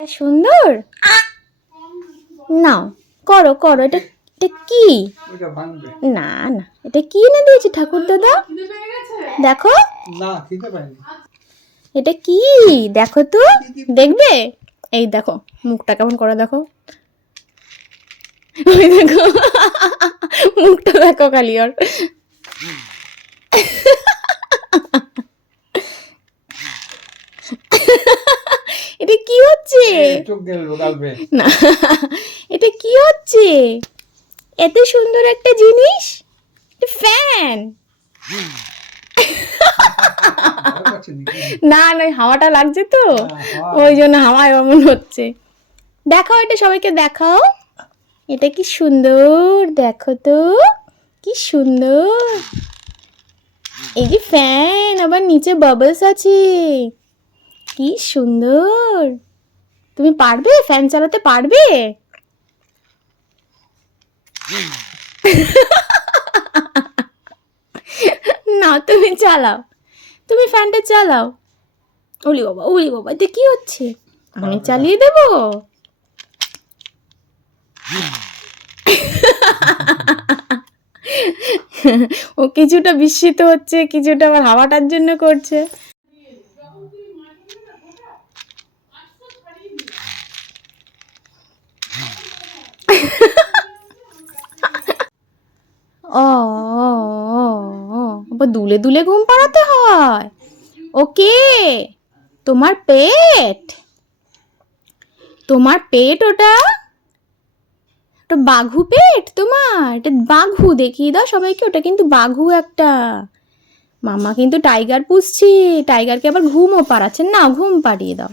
সুন্দর নাও করো করো। এটা এটা কি? না না, এটা কি এনে দিয়েছে ঠাকুর দাদা? দেখো এটা কি, দেখো তো, দেখবে? এই দেখো মুখটা কেমন করে দেখো, ওই দেখো মুখটা দেখো খালি ওর। এটা কি হচ্ছে? না এটা কি হচ্ছে? এত সুন্দর একটা জিনিস, ফ্যান। না না, হাওয়াটা লাগছে তো, ওই জন্য হাওয়ায় এমন হচ্ছে। দেখাও এটা, সবাইকে দেখাও, এটা কি সুন্দর, দেখো তো কি সুন্দর। এই যে ফ্যান, আবার নিচে বাবলস আছে, কি সুন্দর। তুমি পারবে ফ্যান চালাতে? পারবে? না তুমি চালাও, তুমি ফ্যানটা চালাও। ওলি বাবা, ওলি বাবা, এটা কি হচ্ছে? আমি চালিয়ে দেব? ও কিছুটা বিস্মিত হচ্ছে, কিছুটা আবার হাওয়াটার জন্য করছে। ও দুলে দুলে ঘুম পাড়াতে হয়। ওকে, তোমার পেট, তোমার পেট ওটা, ওটা বাঘু পেট তোমার, এটা বাঘু, দেখিয়ে দাও সবাইকে, ওটা কিন্তু বাঘু একটা। মামা কিন্তু টাইগার পুষছি, টাইগারকে আবার ঘুমও পাড়াচ্ছে। নাও ঘুম পাড়িয়ে দাও,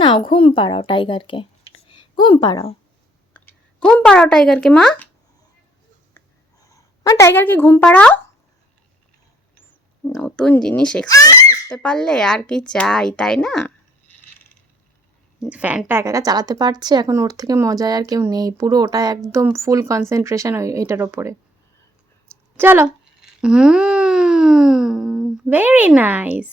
নাও ঘুম পাড়াও টাইগারকে, ঘুম পাড়াও, ঘুম পাড়াও টাইগারকে। মা মা টাইগারকে ঘুম পাড়াও। নতুন জিনিস এক্সপ্লোর করতে পারলে আর কি চাই, তাই না? ফ্যানটা একা একা চালাতে পারছে, এখন ওর থেকে মজায় আর কেউ নেই, পুরো ওটা একদম ফুল কনসেন্ট্রেশন এটার ওপরে। চলো, ভেরি নাইস।